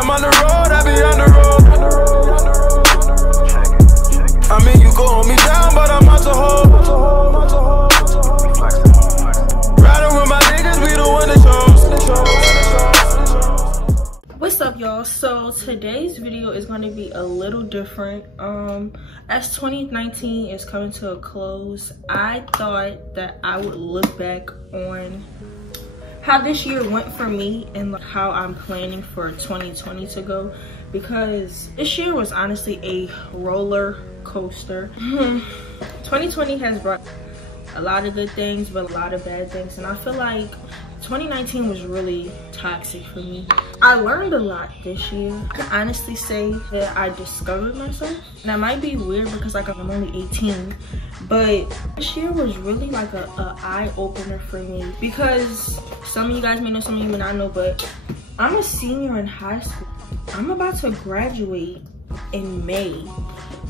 I'm on the road, I be on the road. I mean, you go hold me down, but I'm out to hold. Riding with my niggas, we the one that shows. What's up, y'all? So today's video is going to be a little different. As 2019 is coming to a close, I thought that I would look back on how this year went for me and how I'm planning for 2020 to go, because this year was honestly a roller coaster. 2020 has brought a lot of good things but a lot of bad things, and I feel like 2019 was really toxic for me. I learned a lot this year. I can honestly say that I discovered myself. That might be weird because I'm only 18, but this year was really like a eye-opener for me, because some of you guys may know, some of you may not know, but I'm a senior in high school. I'm about to graduate in May.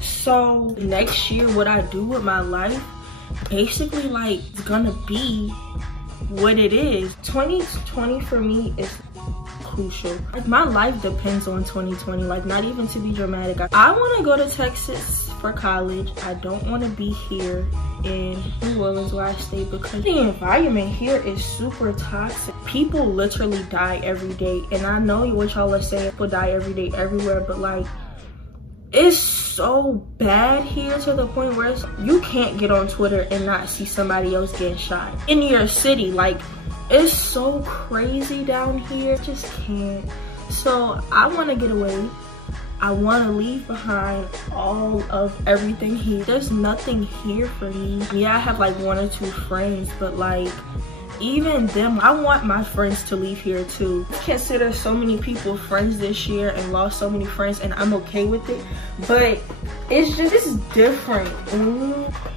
So next year, what I do with my life, basically like it's gonna be what it is. 2020 for me is crucial. Like, my life depends on 2020. Like, not even to be dramatic, I want to go to Texas for college. I don't want to be here in New Orleans where I stay, because the environment here is super toxic. People literally die every day, and I know what y'all are saying, people die every day everywhere, but like, it's so bad here to the point where you can't get on Twitter and not see somebody else getting shot in your city. Like, it's so crazy down here, just can't. So I want to get away. I want to leave behind all of everything here. There's nothing here for me. Yeah, I have like 1 or 2 friends, but like, even them, I want my friends to leave here too. I consider so many people friends this year and lost so many friends, and I'm okay with it, but it's different.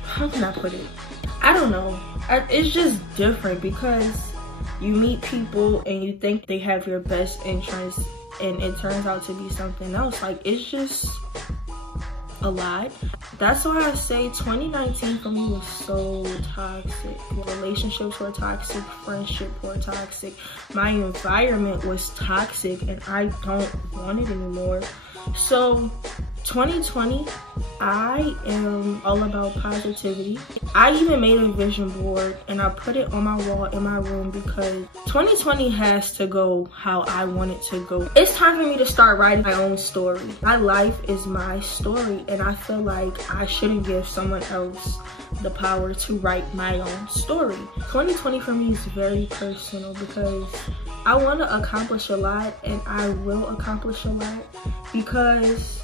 How can I put it? I don't know. It's just different because you meet people and you think they have your best interest, and it turns out to be something else. Like, it's just a lot. That's why I say 2019 for me was so toxic. Relationships were toxic, friendship were toxic, my environment was toxic, and I don't want it anymore. So 2020, I am all about positivity. I even made a vision board and I put it on my wall in my room, because 2020 has to go how I want it to go. It's time for me to start writing my own story. My life is my story, and I feel like I shouldn't give someone else the power to write my own story. 2020 for me is very personal, because I want to accomplish a lot, and I will accomplish a lot, because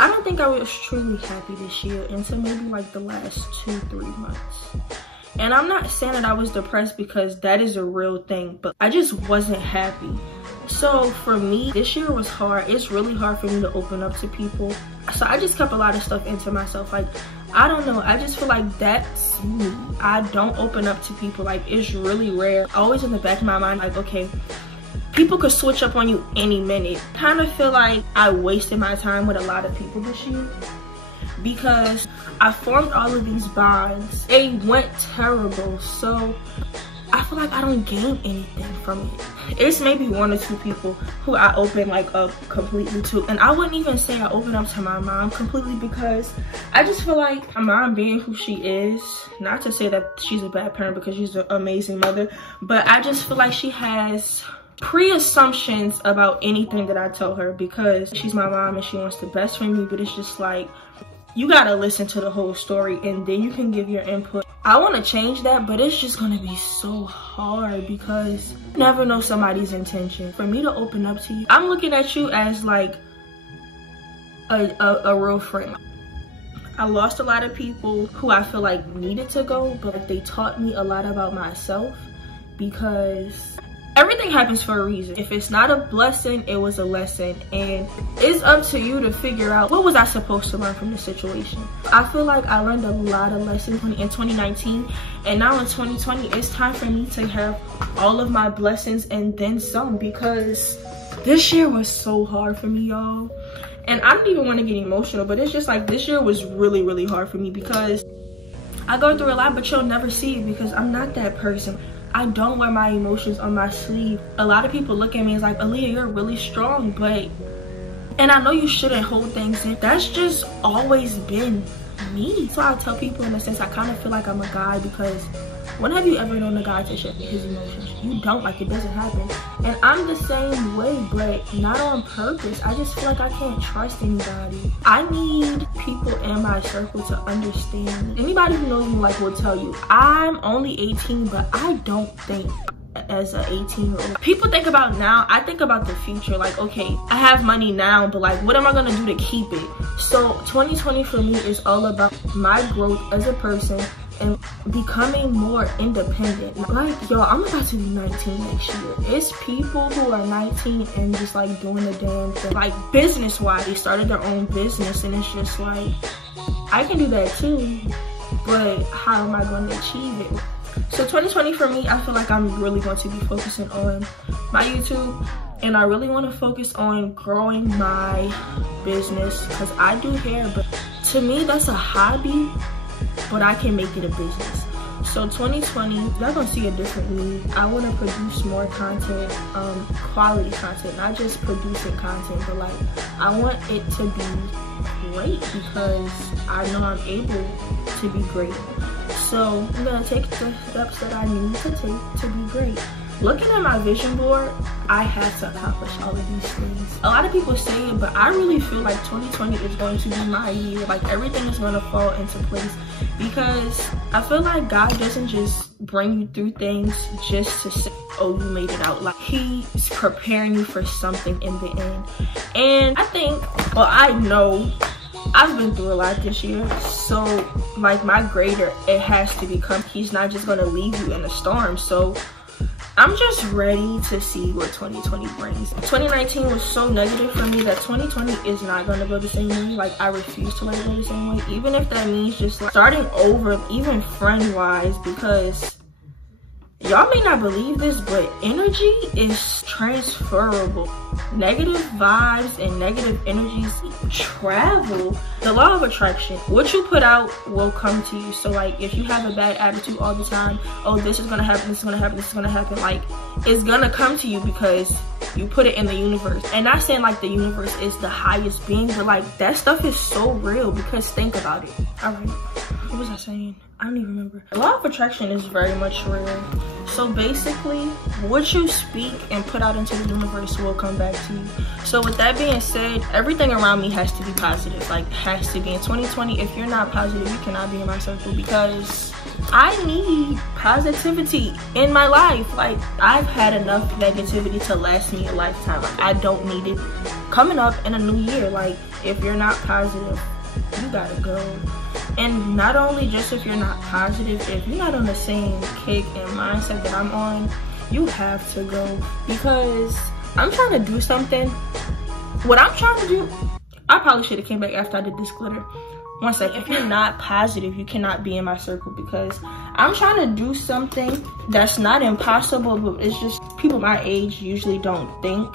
I don't think I was truly happy this year until maybe like the last 2-3 months. And I'm not saying that I was depressed, because that is a real thing, but I just wasn't happy. So for me, this year was hard. It's really hard for me to open up to people. So I just kept a lot of stuff into myself. Like, I don't know, I just feel like that's me. I don't open up to people. Like, it's really rare. Always in the back of my mind, like, okay, people could switch up on you any minute. Kind of feel like I wasted my time with a lot of people this year, because I formed all of these bonds. It went terrible, so I feel like I don't gain anything from it. It's maybe 1 or 2 people who I open like up completely to, and I wouldn't even say I open up to my mom completely, because I just feel like my mom, being who she is, not to say that she's a bad parent, because she's an amazing mother, but I just feel like she has pre-assumptions about anything that I tell her, because she's my mom and she wants the best for me. But it's just like, you gotta listen to the whole story and then you can give your input. I want to change that, but it's just gonna be so hard, because you never know somebody's intention. For me to open up to you, I'm looking at you as like a real friend. I lost a lot of people who I feel like needed to go, but they taught me a lot about myself, because everything happens for a reason. If it's not a blessing, it was a lesson, and it's up to you to figure out, what was I supposed to learn from this situation. I feel like I learned a lot of lessons in 2019, and now in 2020, it's time for me to have all of my blessings and then some, because this year was so hard for me, y'all. And I don't even want to get emotional, but it's just like, this year was really, really hard for me, because I go through a lot, but you'll never see it, because I'm not that person. I don't wear my emotions on my sleeve. A lot of people look at me as like, Liyah, you're really strong, but, and I know you shouldn't hold things in. That's just always been me. So I tell people, in a sense, I kind of feel like I'm a guy, because when have you ever known a guy to share his emotions? You don't. Like, it doesn't happen. And I'm the same way, but not on purpose. I just feel like I can't trust anybody. I need people in my circle to understand. Anybody who knows me, like, will tell you, I'm only 18, but I don't think as an 18-year-old. People think about now, I think about the future. Like, okay, I have money now, but like, what am I gonna do to keep it? So 2020 for me is all about my growth as a person and becoming more independent. Like, yo, I'm about to be 19 next year. It's people who are 19 and just like doing the damn thing. Like, business-wise, they started their own business, and it's just like, I can do that too, but how am I going to achieve it? So 2020 for me, I feel like I'm really going to be focusing on my YouTube, and I really want to focus on growing my business, because I do hair, but to me that's a hobby, but I can make it a business. So 2020, y'all gonna see a different me. I want to produce more content, quality content, not just producing content, but like, I want it to be great, because I know I'm able to be great. So I'm gonna take the steps that I need to take to be great. Looking at my vision board, I have to accomplish all of these things. A lot of people say it, but I really feel like 2020 is going to be my year. Like, everything is gonna fall into place, because I feel like God doesn't just bring you through things just to say, oh, you made it out. Like, he's preparing you for something in the end. And I think, well, I know I've been through a lot this year, so like, my greater, it has to become, he's not just gonna leave you in a storm. So I'm just ready to see what 2020 brings. 2019 was so negative for me that 2020 is not gonna go the same way. Like, I refuse to let it go the same way, even if that means just like starting over, even friend-wise, because y'all may not believe this, but energy is transferable. Negative vibes and negative energies travel. The law of attraction, what you put out will come to you. So like, if you have a bad attitude all the time, oh, this is gonna happen, this is gonna happen, this is gonna happen, like, it's gonna come to you because you put it in the universe. And not saying like the universe is the highest being, but like, that stuff is so real, because think about it. All right, what was I saying? I don't even remember. The law of attraction is very much real. So basically, what you speak and put out into the universe will come back to you. So with that being said, everything around me has to be positive. Like, has to be. In 2020, if you're not positive, you cannot be in my circle, because I need positivity in my life. Like, I've had enough negativity to last me a lifetime. Like, I don't need it coming up in a new year. Like, if you're not positive, you gotta go. And not only just if you're not positive, if you're not on the same kick and mindset that I'm on, you have to go, because I'm trying to do something. What I'm trying to do, I probably should have came back after I did this glitter. One second. If you're not positive, you cannot be in my circle, because I'm trying to do something that's not impossible, but it's just people my age usually don't think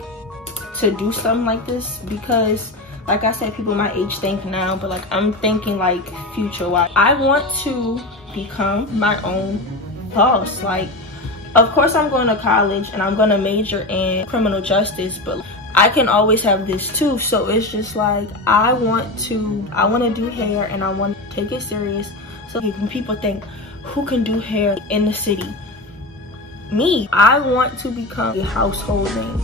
to do something like this, because like I said, people my age think now, but like, I'm thinking like future wise. I want to become my own boss. Like, of course I'm going to college and I'm going to major in criminal justice, but I can always have this too. So it's just like, I want to do hair, and I want to take it serious. So when people think, who can do hair in the city? Me. I want to become a household name.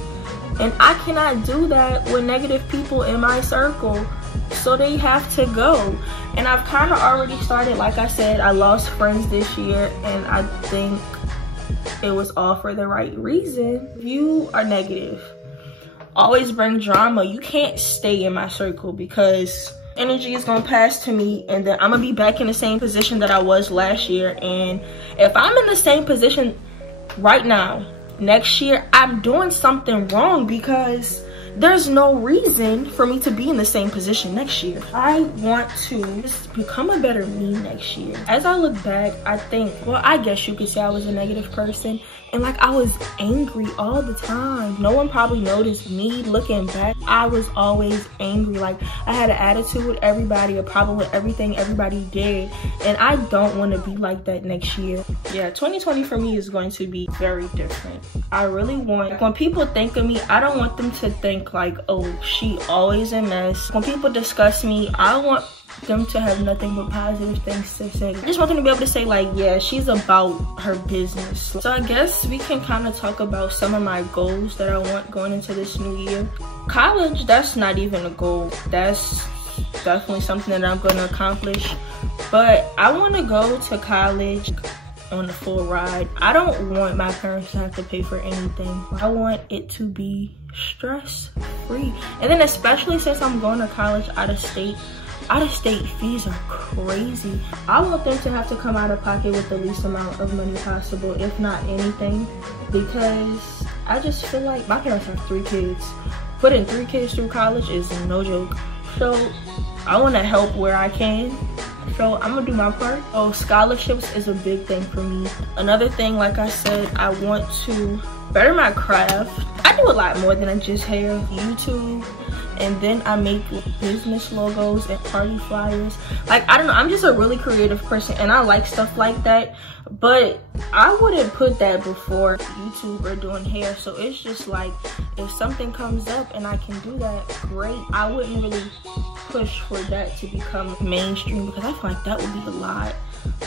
And I cannot do that with negative people in my circle. So they have to go. And I've kind of already started. Like I said, I lost friends this year, and I think it was all for the right reason. If you are negative, always bring drama, you can't stay in my circle, because energy is gonna pass to me, and then I'm gonna be back in the same position that I was last year. And if I'm in the same position right now, next year, I'm doing something wrong, because there's no reason for me to be in the same position next year. I want to just become a better me next year. As I look back, I think, well, I guess you could say I was a negative person, And like I was angry all the time. No one probably noticed me looking back. I was always angry. Like I had an attitude with everybody, a problem with everything everybody did. And I don't want to be like that next year. Yeah, 2020 for me is going to be very different. I really want, when people think of me, I don't want them to think like, oh, she always a mess. When people discuss me, I want them to have nothing but positive things to say. I just want them to be able to say like, yeah, she's about her business. So I guess we can kind of talk about some of my goals that I want going into this new year. College, that's not even a goal. That's definitely something that I'm going to accomplish. But I want to go to college on the full ride. I don't want my parents to have to pay for anything. I want it to be stress-free. And then especially since I'm going to college out of state fees are crazy. I want them to have to come out of pocket with the least amount of money possible, if not anything, because I just feel like my parents have 3 kids. Putting 3 kids through college is no joke. So I want to help where I can. So I'm gonna do my part. Oh, scholarships is a big thing for me. Another thing, like I said, I want to better my craft. I do a lot more than just hair, YouTube, and then I make business logos and party flyers. Like, I don't know, I'm just a really creative person and I like stuff like that, but I wouldn't put that before YouTube or doing hair. So it's just like, if something comes up and I can do that, great. I wouldn't really push for that to become mainstream because I feel like that would be a lot.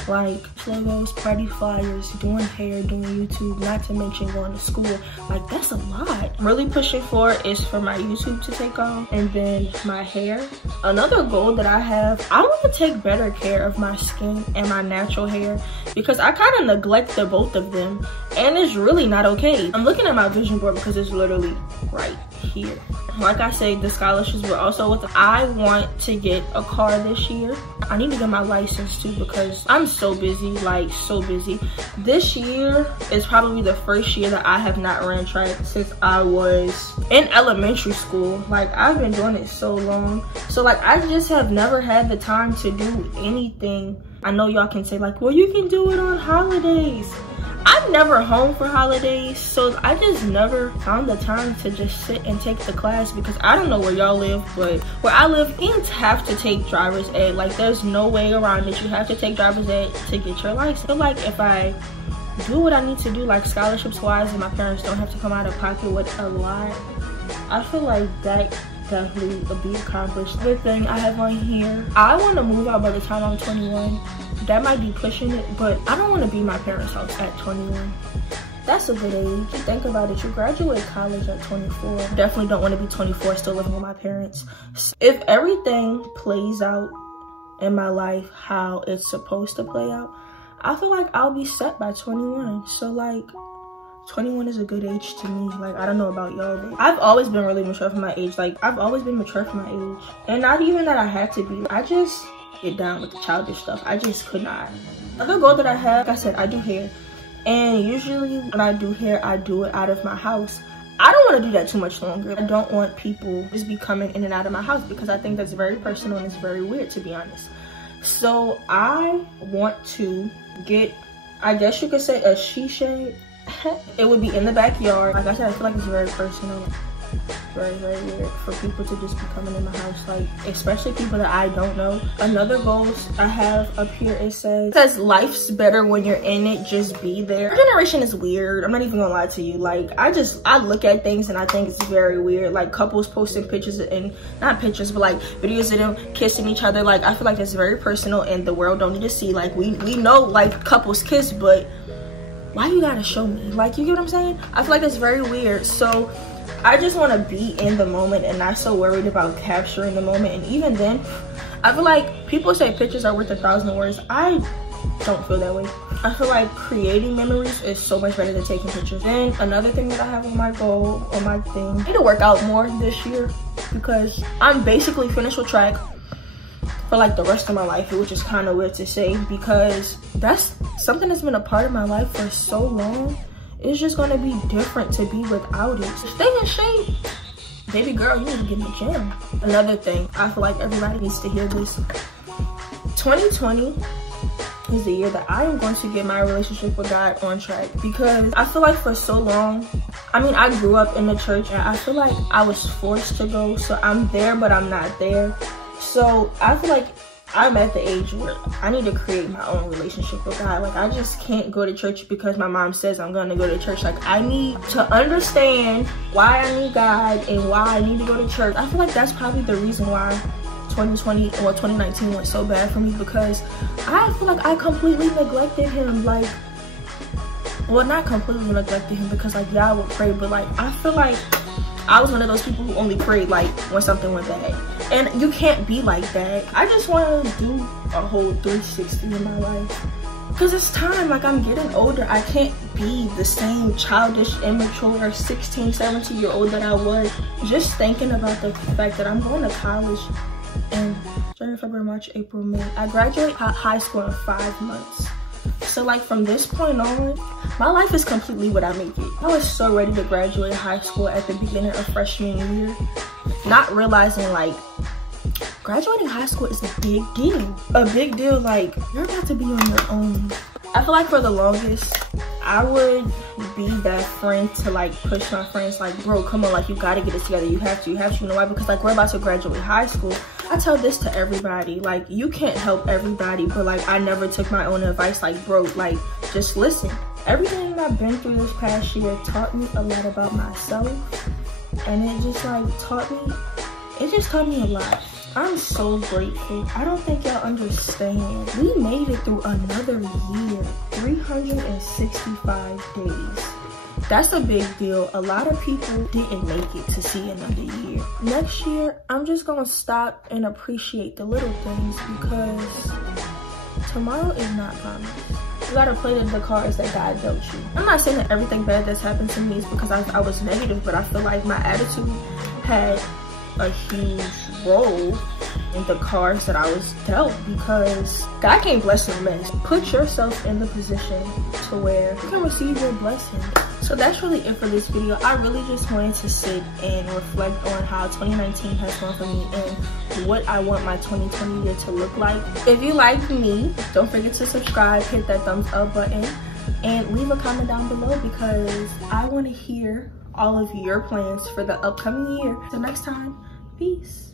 Like logos, party flyers, doing hair, doing YouTube, not to mention going to school. Like, that's a lot. I'm really pushing for is for my YouTube to take off, and then my hair. Another goal that I have, I want to take better care of my skin and my natural hair because I kind of neglect the both of them, and it's really not okay. I'm looking at my vision board because it's literally right here. Like I said, the scholarships were also with I want to get a car this year. I need to get my license too because I'm so busy, like so busy. This year is probably the first year that I have not ran track since I was in elementary school. Like, I've been doing it so long. So like, I just have never had the time to do anything. I know y'all can say like, well, you can do it on holidays. I'm never home for holidays, so I just never found the time to just sit and take the class because I don't know where y'all live, but where I live, you have to take driver's ed. Like, there's no way around it. You have to take driver's ed to get your license. I feel like if I do what I need to do, like scholarships wise, and my parents don't have to come out of pocket with a lot, I feel like that definitely will be accomplished. Good thing I have on here, I want to move out by the time I'm 21. That might be pushing it, but I don't want to be in my parents' house at 21. That's a good age. Think about it. You graduate college at 24. Definitely don't want to be 24 still living with my parents. If everything plays out in my life how it's supposed to play out, I feel like I'll be set by 21. So like, 21 is a good age to me. Like, I don't know about y'all, but I've always been really mature for my age. Like, I've always been mature for my age. And not even that I had to be. I just get down with the childish stuff. I just could not. Another goal that I have, like I said, I do hair. And usually when I do hair, I do it out of my house. I don't want to do that too much longer. I don't want people just be coming in and out of my house because I think that's very personal and it's very weird, to be honest. So I want to get, I guess you could say, a she shade. It would be in the backyard. Like I said, I feel like it's very personal. Very, very weird for people to just be coming in my house, like especially people that I don't know. Another goal I have up here, it says life's better when you're in it, just be there. Our generation is weird. I'm not even gonna lie to you. Like, I look at things and I think it's very weird. Like couples posting pictures and not pictures, but like videos of them kissing each other. Like, I feel like that's very personal and the world don't need to see. Like, we know like couples kiss, but why you gotta show me? Like, you get what I'm saying? I feel like it's very weird. So I just want to be in the moment and not so worried about capturing the moment. And even then, I feel like people say pictures are worth 1,000 words. I don't feel that way. I feel like creating memories is so much better than taking pictures. Then another thing that I have on my goal, on my thing, I need to work out more this year because I'm basically finished with track for like the rest of my life, which is kind of weird to say because that's something that's been a part of my life for so long. It's just gonna be different to be without it. So stay in shape. Baby girl, you need to get in the gym. Another thing, I feel like everybody needs to hear this. 2020 is the year that I am going to get my relationship with God on track, because I feel like for so long, I mean, I grew up in the church and I feel like I was forced to go. So I'm there, but I'm not there. So I feel like I'm at the age where I need to create my own relationship with God. Like, I just can't go to church because my mom says I'm gonna go to church. Like, I need to understand why I need God and why I need to go to church. I feel like that's probably the reason why 2020 or 2019 was so bad for me, because I feel like I completely neglected him. Like, well, not completely neglected him, because like, yeah, I would pray, but like, I feel like I was one of those people who only prayed like when something went bad. And you can't be like that. I just want to do a whole 360 in my life, because it's time. Like, I'm getting older. I can't be the same childish, immature 16, 17-year-old that I was. Just thinking about the fact that I'm going to college in January, February, March, April, May. I graduate high school in 5 months. So like, from this point on, my life is completely what I make it. I was so ready to graduate high school at the beginning of freshman year, not realizing like graduating high school is a big deal. A big deal, like, you're about to be on your own. I feel like for the longest, I would be that friend to like push my friends, like, bro, come on, like, you gotta get it together. You have to, you know why? Because like, we're about to graduate high school. I tell this to everybody, like, you can't help everybody, but like, I never took my own advice. Like, bro, like, just listen. Everything I've been through this past year taught me a lot about myself, and it just like taught me a lot. I'm so grateful. I don't think y'all understand. We made it through another year, 365 days. That's a big deal. A lot of people didn't make it to see another year. Next year, I'm just gonna stop and appreciate the little things, because tomorrow is not promised. You gotta play the cards that God dealt you. I'm not saying that everything bad that's happened to me is because I was negative, but I feel like my attitude had a huge role in the cards that I was dealt, because God can't bless no mess. Put yourself in the position to where you can receive your blessing. So that's really it for this video. I really just wanted to sit and reflect on how 2019 has gone for me and what I want my 2020 year to look like. If you like me, don't forget to subscribe, hit that thumbs up button, and leave a comment down below, because I want to hear all of your plans for the upcoming year. So next time, peace.